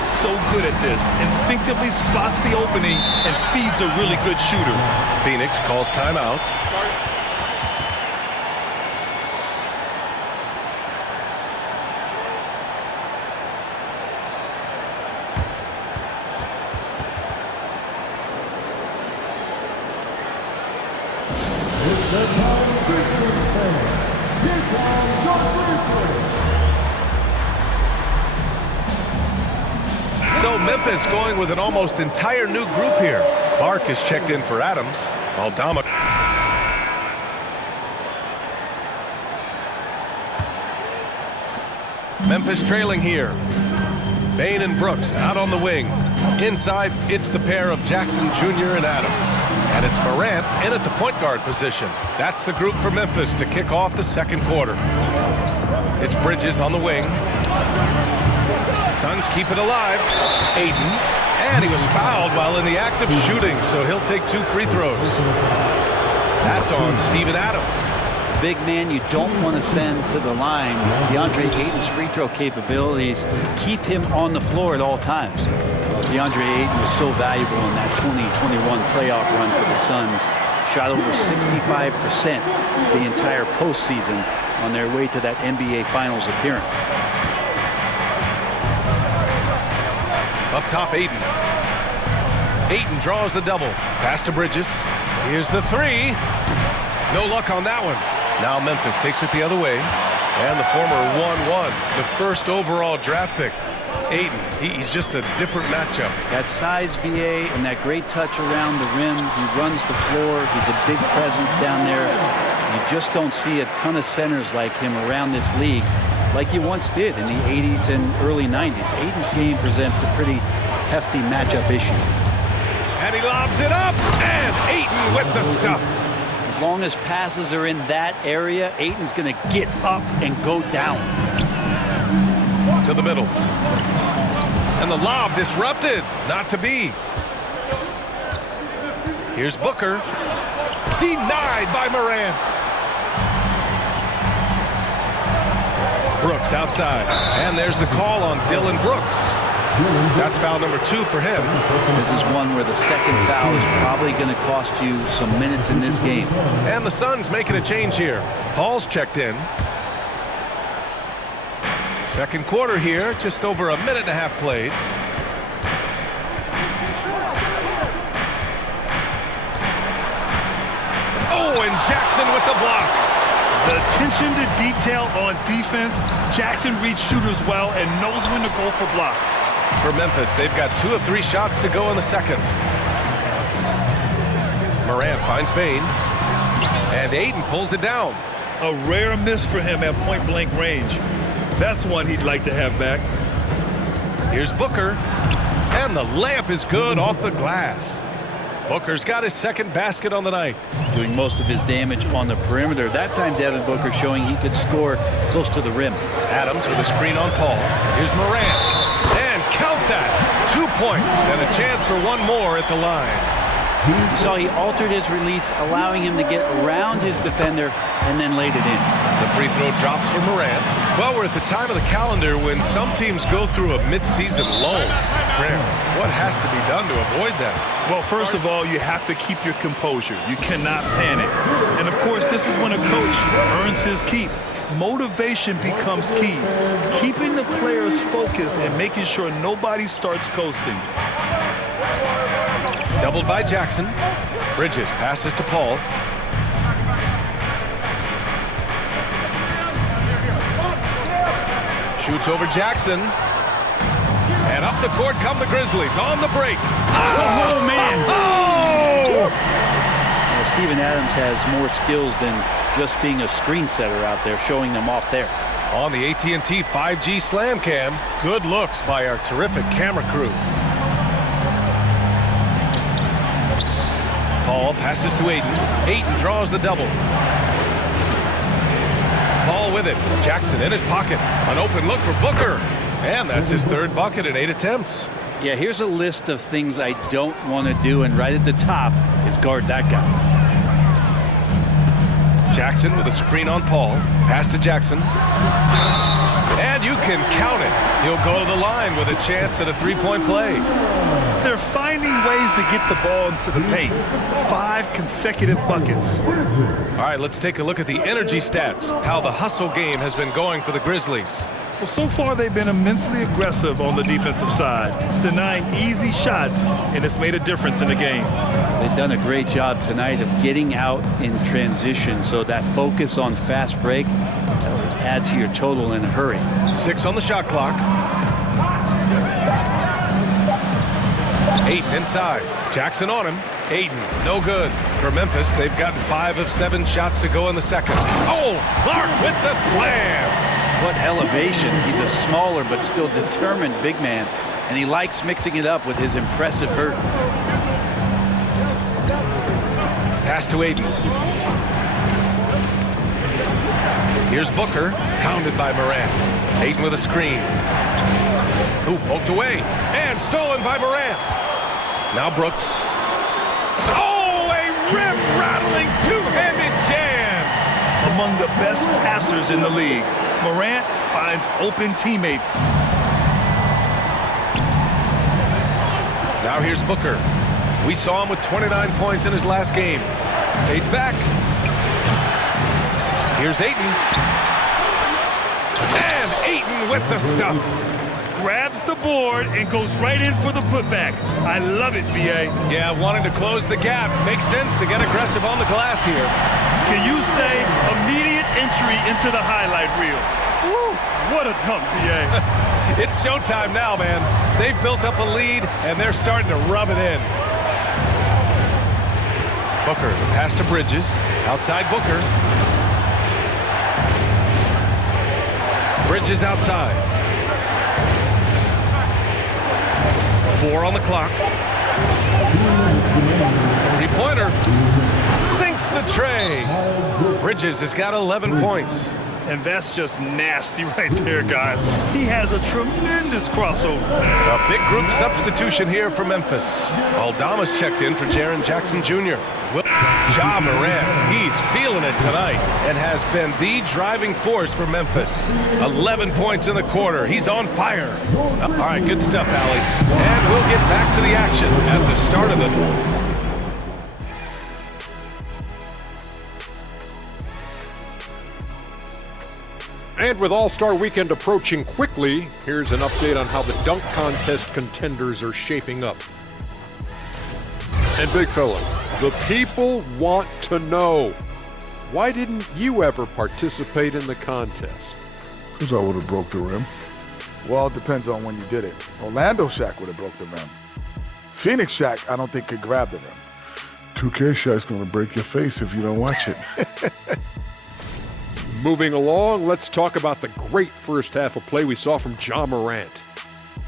gets so good at this. Instinctively spots the opening and feeds a really good shooter. Phoenix calls timeout. So Memphis going with an almost entire new group here. Clark is checked in for Adams. Aldama. Memphis trailing here. Bain and Brooks out on the wing. Inside, it's the pair of Jackson Jr. and Adams. And it's Morant in at the point guard position. That's the group for Memphis to kick off the second quarter. It's Bridges on the wing. Suns keep it alive. Ayton. And he was fouled while in the act of shooting, so he'll take 2 free throws. That's on Steven Adams. Big man you don't want to send to the line. DeAndre Ayton's free throw capabilities keep him on the floor at all times. DeAndre Ayton was so valuable in that 2021 playoff run for the Suns. Shot over 65% the entire postseason on their way to that NBA Finals appearance. Up top, Ayton. Ayton draws the double. Pass to Bridges. Here's the 3. No luck on that one. Now Memphis takes it the other way. And the former 1-1, the first overall draft pick. Ayton, he's just a different matchup. That size, BA, and that great touch around the rim. He runs the floor. He's a big presence down there. You just don't see a ton of centers like him around this league like you once did in the 80s and early 90s. Ayton's game presents a pretty hefty matchup issue. And he lobs it up, and Ayton with the stuff. As long as passes are in that area, Ayton's going to get up and go down. To the middle. And the lob disrupted. Not to be. Here's Booker. Denied by Morant. Brooks outside. And there's the call on Dylan Brooks. That's foul number 2 for him. This is one where the second foul is probably going to cost you some minutes in this game. And the Suns making a change here. Paul's checked in. Second quarter here, just over a minute and a half played. Oh, and Jackson with the block. The attention to detail on defense. Jackson reads shooters well and knows when to go for blocks. For Memphis, they've got 2 of 3 shots to go in the second. Morant finds Bain. And Ayton pulls it down. A rare miss for him at point-blank range. That's one he'd like to have back. Here's Booker. And the layup is good off the glass. Booker's got his second basket on the night. Doing most of his damage on the perimeter. That time, Devin Booker showing he could score close to the rim. Adams with a screen on Paul. Here's Morant. And count that. 2 points and a chance for one more at the line. You saw he altered his release, allowing him to get around his defender and then laid it in. The free throw drops for Morant. Well, we're at the time of the calendar when some teams go through a mid-season lull. What has to be done to avoid that? Well, first of all, you have to keep your composure. You cannot panic. And, of course, this is when a coach earns his keep. Motivation becomes key. Keeping the players focused and making sure nobody starts coasting. Doubled by Jackson. Bridges passes to Paul. Shoots over Jackson. And up the court come the Grizzlies on the break. Oh, man. Oh! Well, Steven Adams has more skills than just being a screen setter out there, showing them off there. On the AT&T 5G Slam Cam, good looks by our terrific camera crew. Paul passes to Ayton. Ayton draws the double. Paul with it. Jackson in his pocket. An open look for Booker. And that's his 3rd bucket in 8 attempts. Yeah, here's a list of things I don't want to do, and right at the top is guard that guy. Jackson with a screen on Paul. Pass to Jackson. And you can count it. He'll go to the line with a chance at a three-point play. They're finding ways to get the ball into the paint. 5 consecutive buckets. All right, let's take a look at the energy stats, how the hustle game has been going for the Grizzlies. Well, so far they've been immensely aggressive on the defensive side, denying easy shots, and it's made a difference in the game. They've done a great job tonight of getting out in transition, so that focus on fast break will add to your total in a hurry. 6 on the shot clock. Ayton inside. Jackson on him. Ayton, no good. For Memphis, they've gotten 5 of 7 shots to go in the second. Oh, Clark with the slam. What elevation. He's a smaller but still determined big man, and he likes mixing it up with his impressive vert. Pass to Ayton. Here's Booker, pounded by Morant. Ayton with a screen. Ooh, poked away, and stolen by Morant. Now Brooks. Oh, a rim-rattling two-handed jam! Among the best passers in the league, Morant finds open teammates. Now here's Booker. We saw him with 29 points in his last game. Fades back. Here's Ayton. And Ayton with the stuff. Grabs the board and goes right in for the putback. I love it, B.A. Yeah, wanting to close the gap. Makes sense to get aggressive on the glass here. Can you say immediate entry into the highlight reel? Woo, what a dunk, B.A. It's showtime now, man. They've built up a lead, and they're starting to rub it in. Booker, pass to Bridges. Outside Booker. Bridges outside. 4 on the clock. Three-pointer. Sinks the tray. Bridges has got 11 points. And that's just nasty right there, guys. He has a tremendous crossover. A big group substitution here for Memphis. Aldama's checked in for Jaren Jackson Jr. Ja Morant, he's feeling it tonight and has been the driving force for Memphis. 11 points in the quarter. He's on fire. All right, good stuff, Allie. And we'll get back to the action at the start of the... And with All-Star Weekend approaching quickly, here's an update on how the dunk contest contenders are shaping up. And big fella, the people want to know, why didn't you ever participate in the contest? Because I would have broke the rim. Well, it depends on when you did it. Orlando Shaq would have broke the rim. Phoenix Shaq, I don't think could grab the rim. 2K Shaq's going to break your face if you don't watch it. Moving along, let's talk about the great first half of play we saw from Ja Morant.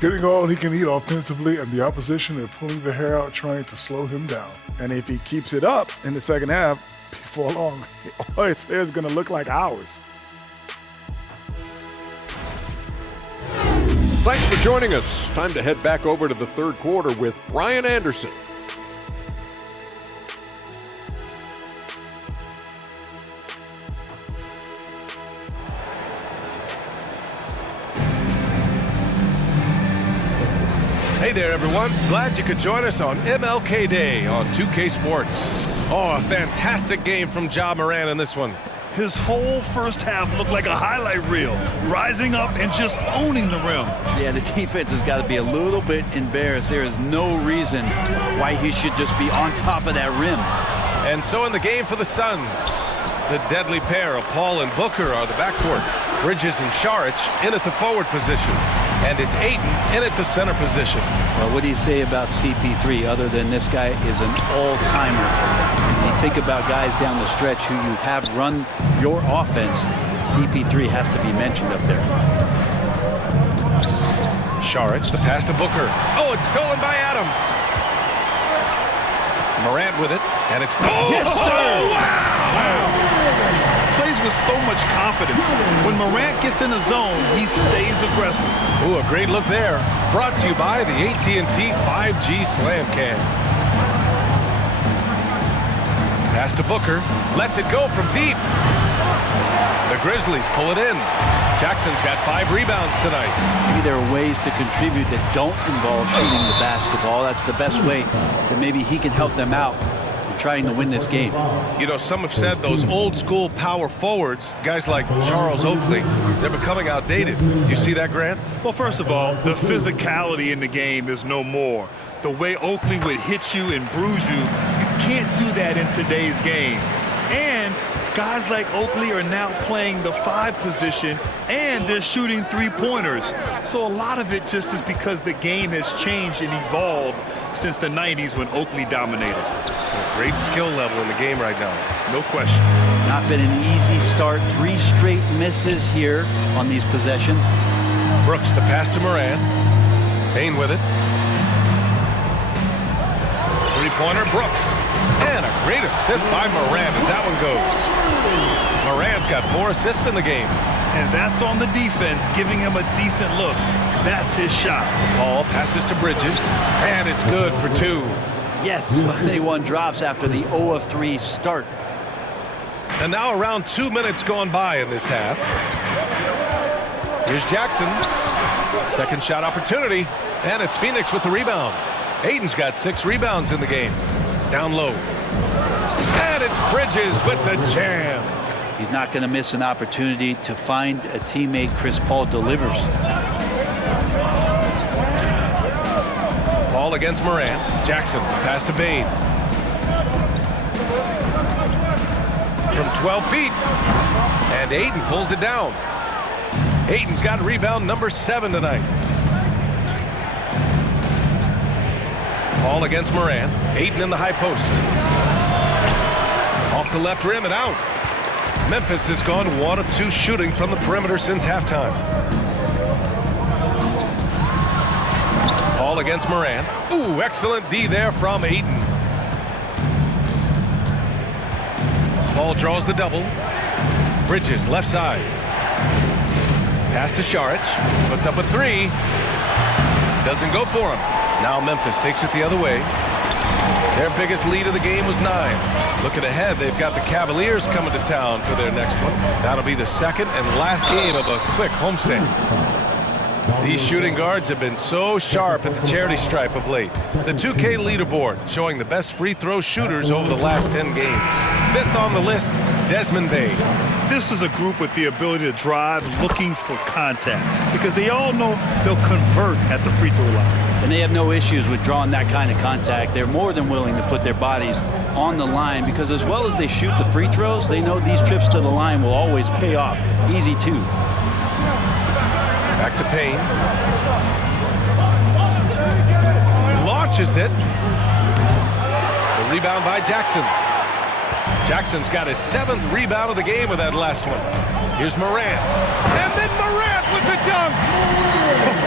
Getting all he can eat offensively, and the opposition is pulling the hair out trying to slow him down. And if he keeps it up in the second half, before long, all his hair is going to look like ours. Thanks for joining us. Time to head back over to the third quarter with Brian Anderson. Hey there, everyone. Glad you could join us on MLK Day on 2K Sports. Oh, a fantastic game from Ja Morant in this one. His whole first half looked like a highlight reel, rising up and just owning the rim. Yeah, the defense has got to be a little bit embarrassed. There is no reason why he should just be on top of that rim. And so in the game for the Suns, the deadly pair of Paul and Booker are the backcourt. Bridges and Saric in at the forward positions. And it's Ayton in at the center position. Well, what do you say about CP3 other than this guy is an all-timer? When you think about guys down the stretch who you have run your offense, CP3 has to be mentioned up there. Saric, the pass to Booker. Oh, it's stolen by Adams. Morant with it, and it's... Oh, yes, sir! Wow! Plays with so much confidence. When Morant gets in the zone, he stays aggressive. Ooh, a great look there. Brought to you by the AT&T 5G Slam Cam. Pass to Booker. Lets it go from deep. The Grizzlies pull it in. Jackson's got 5 rebounds tonight. Maybe there are ways to contribute that don't involve shooting the basketball. That's the best way that maybe he can help them out in trying to win this game. You know, some have said those old school power forwards, guys like Charles Oakley, they're becoming outdated. You see that, Grant? Well, first of all, the physicality in the game is no more. The way Oakley would hit you and bruise you, you can't do that in today's game. And guys like Oakley are now playing the 5 position, and they're shooting 3-pointers. So a lot of it just is because the game has changed and evolved since the 90s when Oakley dominated. A great skill level in the game right now. No question. Not been an easy start. 3 straight misses here on these possessions. Brooks, the pass to Moran. Payne with it. 3-pointer, Brooks. And a great assist by Moran as that one goes. Moran's got 4 assists in the game. And that's on the defense, giving him a decent look. That's his shot. Paul passes to Bridges, and it's good for 2. Yes, 21 drops after the 0 of 3 start. And now around 2 minutes gone by in this half. Here's Jackson. Second shot opportunity, and it's Phoenix with the rebound. Aiden's got 6 rebounds in the game. Down low. And it's Bridges with the jam. He's not going to miss an opportunity to find a teammate. Chris Paul delivers. Paul against Moran. Jackson, pass to Bain. From 12 feet. And Aiden pulls it down. Aiden's got rebound number 7 tonight. Paul against Moran. Aiden in the high post. Off the left rim and out. Memphis has gone 1 of 2 shooting from the perimeter since halftime. Paul against Moran. Ooh, excellent D there from Aiden. Paul draws the double. Bridges left side. Pass to Šarić. Puts up a 3. Doesn't go for him. Now Memphis takes it the other way. Their biggest lead of the game was 9. Looking ahead, they've got the Cavaliers coming to town for their next one. That'll be the second and last game of a quick homestand. These shooting guards have been so sharp at the charity stripe of late. The 2K leaderboard showing the best free throw shooters over the last 10 games. 5th on the list, Desmond Bane. This is a group with the ability to drive looking for contact because they all know they'll convert at the free throw line. And they have no issues with drawing that kind of contact. They're more than willing to put their bodies on the line because as well as they shoot the free throws, they know these trips to the line will always pay off. Easy too. Back to Payne. Launches it. The rebound by Jackson. Jackson's got his 7th rebound of the game with that last one. Here's Moran. And then Morant with the dunk.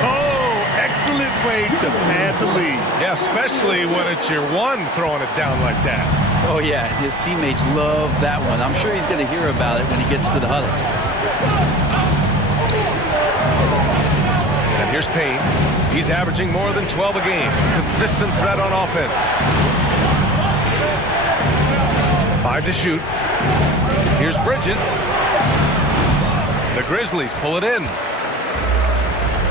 Oh, excellent way to pad the lead. Yeah, especially when it's your one throwing it down like that. Oh yeah, his teammates love that one. I'm sure he's going to hear about it when he gets to the huddle. And here's Payne. He's averaging more than 12 a game. Consistent threat on offense. 5 to shoot. Here's Bridges. The Grizzlies pull it in.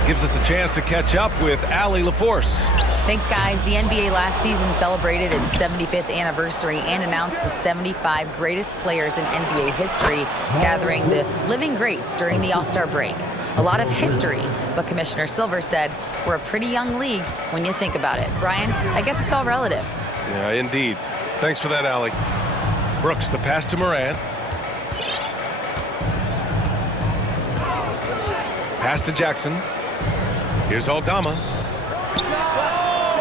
Gives us a chance to catch up with Allie LaForce. Thanks, guys. The NBA last season celebrated its 75th anniversary and announced the 75 greatest players in NBA history, gathering the living greats during the All-Star break. A lot of history, but Commissioner Silver said, we're a pretty young league when you think about it. Brian, I guess it's all relative. Yeah, indeed. Thanks for that, Allie. Brooks, the pass to Moran. Pass to Jackson. Here's Aldama.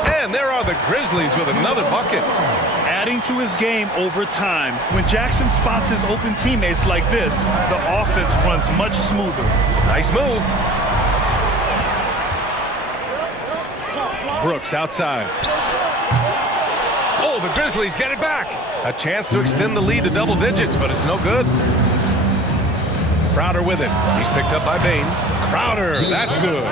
And there are the Grizzlies with another bucket. Adding to his game over time. When Jackson spots his open teammates like this, the offense runs much smoother. Nice move. Brooks outside. Oh, the Grizzlies get it back. A chance to extend the lead to double digits, but it's no good. Crowder with it. He's picked up by Bane. Crowder, that's good.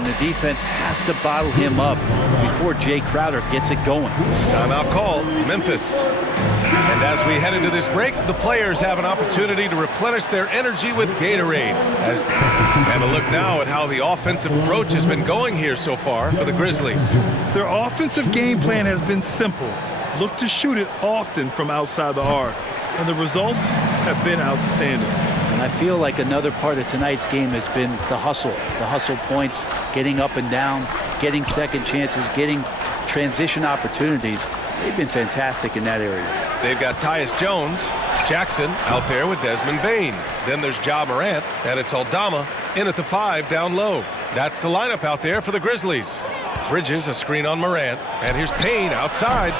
And the defense has to bottle him up before Jay Crowder gets it going. Timeout call, Memphis. And as we head into this break, the players have an opportunity to replenish their energy with Gatorade. And a look now at how the offensive approach has been going here so far for the Grizzlies. Their offensive game plan has been simple. Look to shoot it often from outside the arc. And the results have been outstanding. And I feel like another part of tonight's game has been the hustle points, getting up and down, getting second chances, getting transition opportunities. They've been fantastic in that area. They've got Tyus Jones, Jackson out there with Desmond Bane. Then there's Ja Morant, and it's Aldama in at the 5 down low. That's the lineup out there for the Grizzlies. Bridges, a screen on Morant, and here's Payne outside.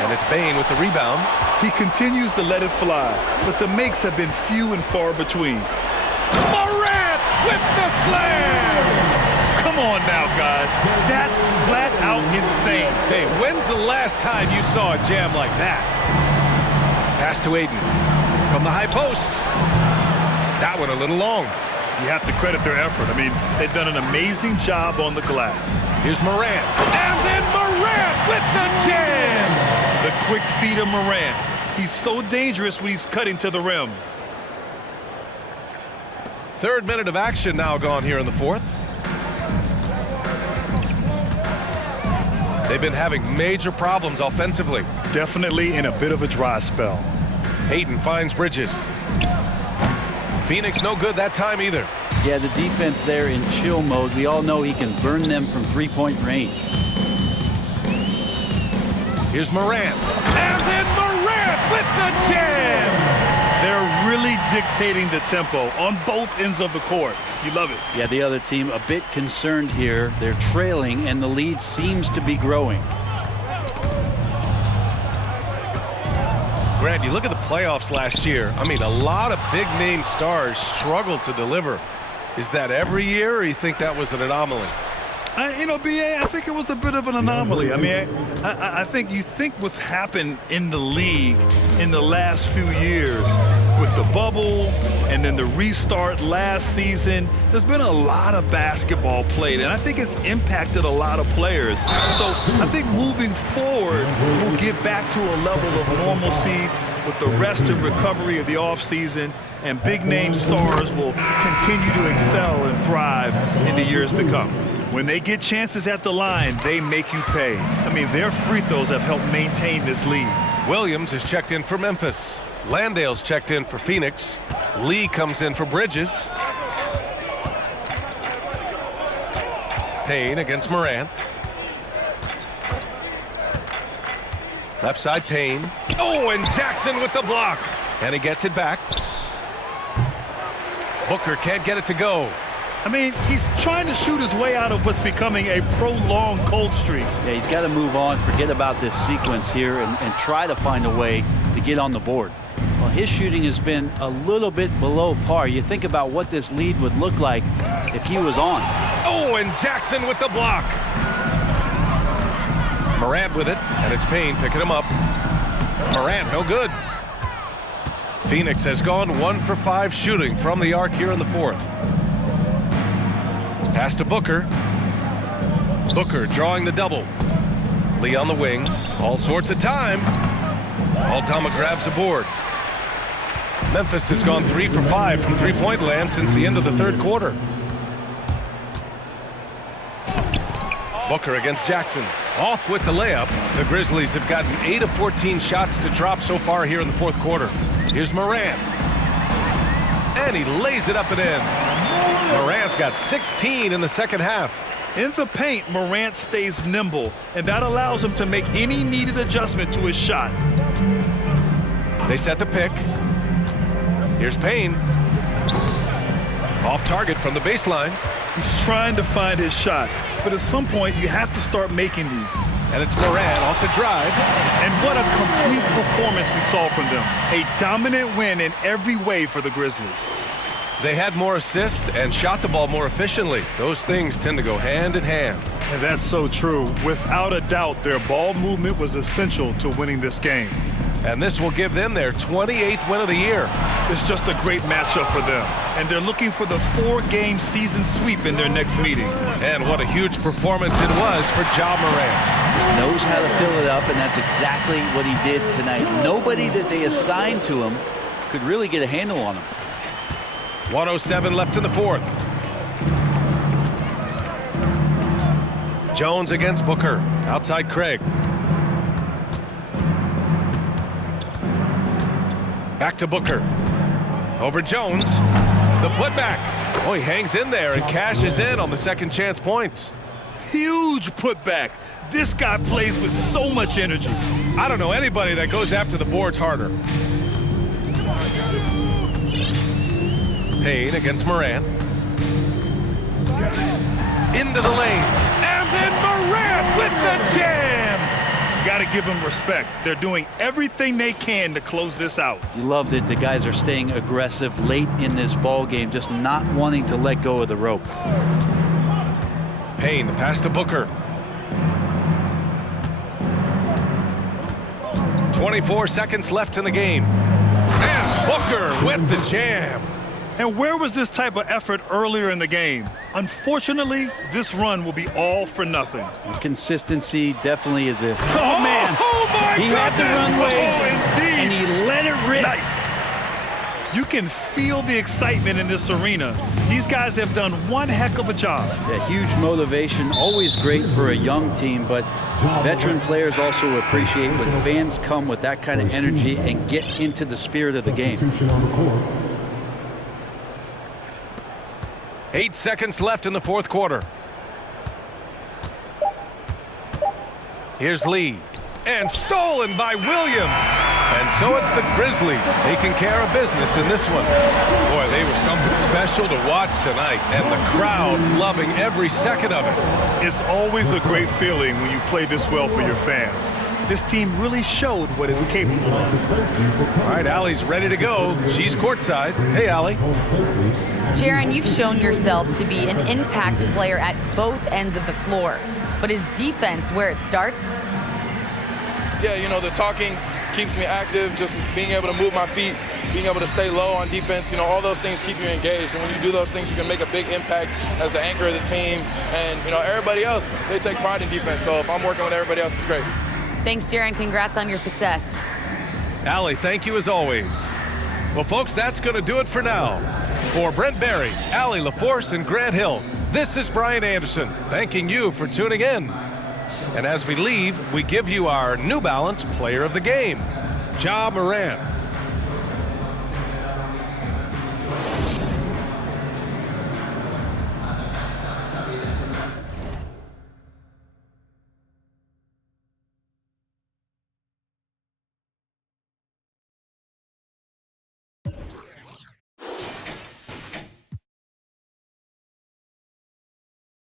And it's Bane with the rebound. He continues to let it fly, but the makes have been few and far between. Morant with the slam! Come on now, guys. That's flat out insane. Hey, when's the last time you saw a jam like that? Pass to Aiden from the high post. That one a little long. You have to credit their effort. I mean, they've done an amazing job on the glass. Here's Morant. And then Morant with the jam! The quick feet of Morant. He's so dangerous when he's cutting to the rim. Third minute of action now gone here in the fourth. They've been having major problems offensively. Definitely in a bit of a dry spell. Aiden finds Bridges. Phoenix no good that time either. Yeah, the defense there in chill mode. We all know he can burn them from three-point range. Here's Morant. And then Morant with the jam! They're really dictating the tempo on both ends of the court. You love it. Yeah, the other team a bit concerned here. They're trailing, and the lead seems to be growing. Grant, you look at the playoffs last year. I mean, a lot of big-name stars struggled to deliver. Is that every year, or you think that was an anomaly? BA, I think it was a bit of an anomaly. I mean, I think you think what's happened in the league in the last few years with the bubble and then the restart last season, there's been a lot of basketball played, and I think it's impacted a lot of players. So I think moving forward, we'll get back to a level of normalcy with the rest and recovery of the offseason, and big-name stars will continue to excel and thrive in the years to come. When they get chances at the line, they make you pay. I mean, their free throws have helped maintain this lead. Williams is checked in for Memphis. Landale's checked in for Phoenix. Lee comes in for Bridges. Payne against Morant. Left side, Payne. Oh, and Jackson with the block. And he gets it back. Booker can't get it to go. I mean, he's trying to shoot his way out of what's becoming a prolonged cold streak. Yeah, he's got to move on, forget about this sequence here, and try to find a way to get on the board. Well, his shooting has been a little bit below par. You think about what this lead would look like if he was on. Oh, and Jackson with the block. Morant with it, and it's Payne picking him up. Morant, no good. Phoenix has gone 1 for 5 shooting from the arc here in the fourth. Pass to Booker. Booker drawing the double. Lee on the wing. All sorts of time. Aldama grabs a board. Memphis has gone 3 for 5 from three-point land since the end of the third quarter. Booker against Jackson. Off with the layup. The Grizzlies have gotten 8 of 14 shots to drop so far here in the fourth quarter. Here's Morant. And he lays it up and in. Morant's got 16 in the second half. In the paint, Morant stays nimble, and that allows him to make any needed adjustment to his shot. They set the pick. Here's Payne. Off target from the baseline. He's trying to find his shot, but at some point, you have to start making these. And it's Morant off the drive. And what a complete performance we saw from them. A dominant win in every way for the Grizzlies. They had more assists and shot the ball more efficiently. Those things tend to go hand in hand. And that's so true. Without a doubt, their ball movement was essential to winning this game. And this will give them their 28th win of the year. It's just a great matchup for them. And they're looking for the 4-game season sweep in their next meeting. And what a huge performance it was for Ja Morant. Just knows how to fill it up, and that's exactly what he did tonight. Nobody that they assigned to him could really get a handle on him. 1:07 left in the fourth. Jones against Booker. Outside Craig. Back to Booker. Over Jones. The putback. Oh, he hangs in there and cashes in on the second chance points. Huge putback. This guy plays with so much energy. I don't know anybody that goes after the boards harder. Payne against Morant. Into the lane. And then Morant with the jam. Got to give them respect. They're doing everything they can to close this out. You love that the guys are staying aggressive late in this ball game, just not wanting to let go of the rope. Payne, the pass to Booker. 24 seconds left in the game. And Booker with the jam. And where was this type of effort earlier in the game? Unfortunately, this run will be all for nothing. Consistency definitely is a... Oh, man. Oh, my He had the runway, indeed. and he let it rip. Nice. You can feel the excitement in this arena. These guys have done one heck of a job. Yeah, huge motivation, always great for a young team, but veteran players also appreciate when fans come with that kind of energy and get into the spirit of the game. 8 seconds left in the fourth quarter. Here's Lee. And stolen by Williams. And so it's the Grizzlies taking care of business in this one. Boy, they were something special to watch tonight, and the crowd loving every second of it. It's always a great feeling when you play this well for your fans. This team really showed what it's capable of. All right, Allie's ready to go. She's courtside. Hey, Allie. Jaron, you've shown yourself to be an impact player at both ends of the floor. But is defense where it starts? Yeah, you know, the talking keeps me active, just being able to move my feet, being able to stay low on defense, you know, all those things keep you engaged. And when you do those things, you can make a big impact as the anchor of the team. And, you know, everybody else, they take pride in defense. So if I'm working with everybody else, it's great. Thanks, Jaron. Congrats on your success. Allie, thank you as always. Well, folks, that's going to do it for now. For Brent Barry, Allie LaForce, and Grant Hill, this is Brian Anderson, thanking you for tuning in. And as we leave, we give you our New Balance Player of the Game, Ja Morant.